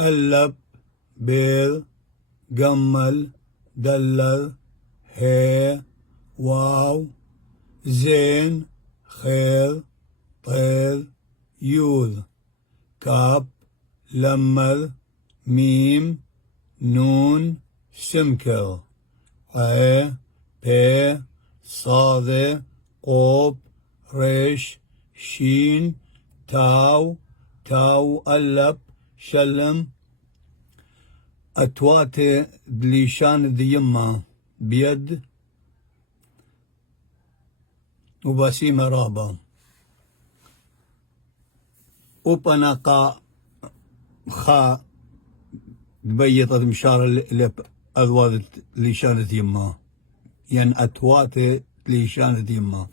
ألب بيض قمل دلل هي واو زين خير طير يوذ كاب لمل ميم نون سمكر عي بي صاد قوب ريش شين تاو تاو ألب شلم أتواتي دليشان ديما بيد وبسيمة رابا وبنقا خا بيضت مشار لب أذوات ليشان ديما يعني أتواتي ليشان ديما